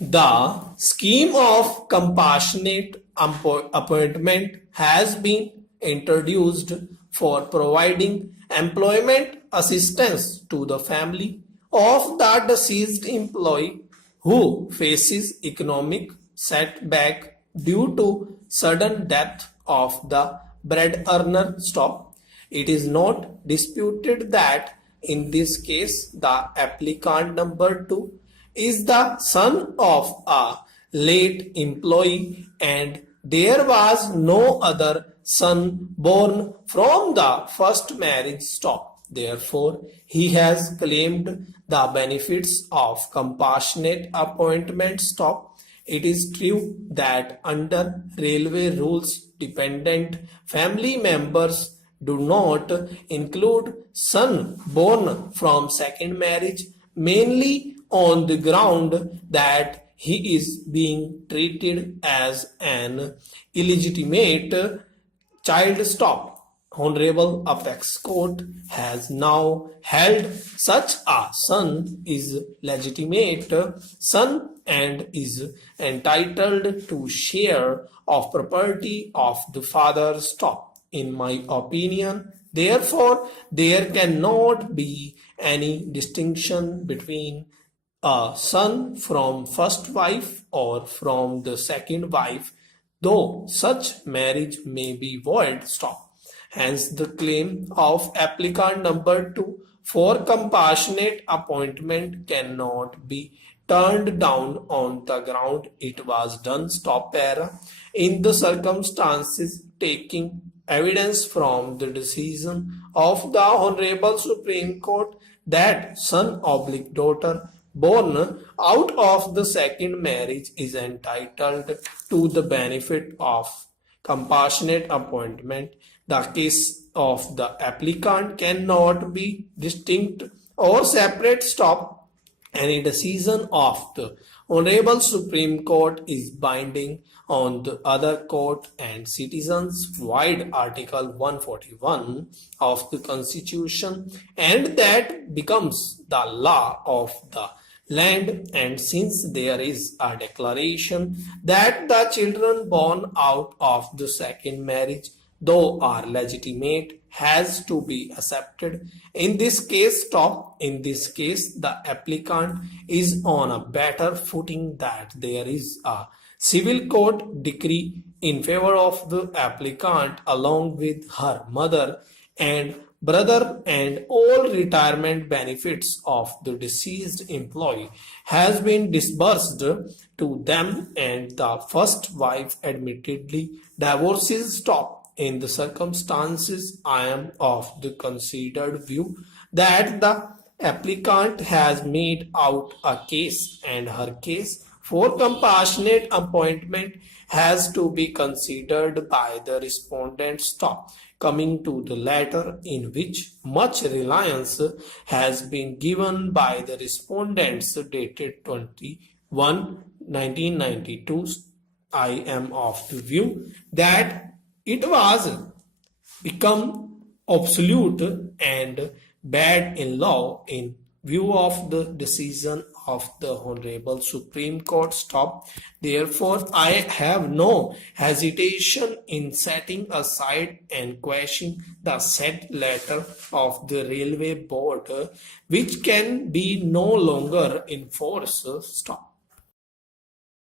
The scheme of compassionate appointment has been introduced for providing employment assistance to the family of the deceased employee who faces economic setback due to sudden death of the bread earner. Stop. It is not disputed that in this case the applicant number 2 is the son of a late employee and there was no other son born from the first marriage. Stop. Therefore, he has claimed the benefits of compassionate appointment. Stop. It is true that under railway rules, dependent family members do not include son born from second marriage, mainly on the ground that he is being treated as an illegitimate child. Stop. Honorable Apex Court has now held such a son is legitimate son and is entitled to share of property of the father. Stop. In my opinion, therefore, there cannot be any distinction between a son from first wife or from the second wife, though such marriage may be void. Stop. Hence, the claim of applicant number 2 for compassionate appointment cannot be turned down on the ground it was done. Stop. Para. In the circumstances, taking evidence from the decision of the Honorable Supreme Court that son oblique daughter born out of the second marriage is entitled to the benefit of compassionate appointment, the case of the applicant cannot be distinct or separate. Stop. Any decision of the Honorable Supreme Court is binding on the other court and citizens void Article 141 of the Constitution, and that becomes the law of the land. And since there is a declaration that the children born out of the second marriage, though are legitimate, has to be accepted. In this case, stop. In this case, the applicant is on a better footing that there is a civil court decree in favor of the applicant along with her mother and brother, and all retirement benefits of the deceased employee has been disbursed to them, and the first wife admittedly divorces. Stop. In the circumstances, I am of the considered view that the applicant has made out a case, and her case for compassionate appointment has to be considered by the respondent. Stop. Coming to the latter, in which much reliance has been given by the respondents dated 21/1992, I am of the view that it was become obsolete and bad in law in view of the decision of the Honorable Supreme Court. Stop. Therefore, I have no hesitation in setting aside and quashing the said letter of the Railway Board, which can be no longer in force. Stop.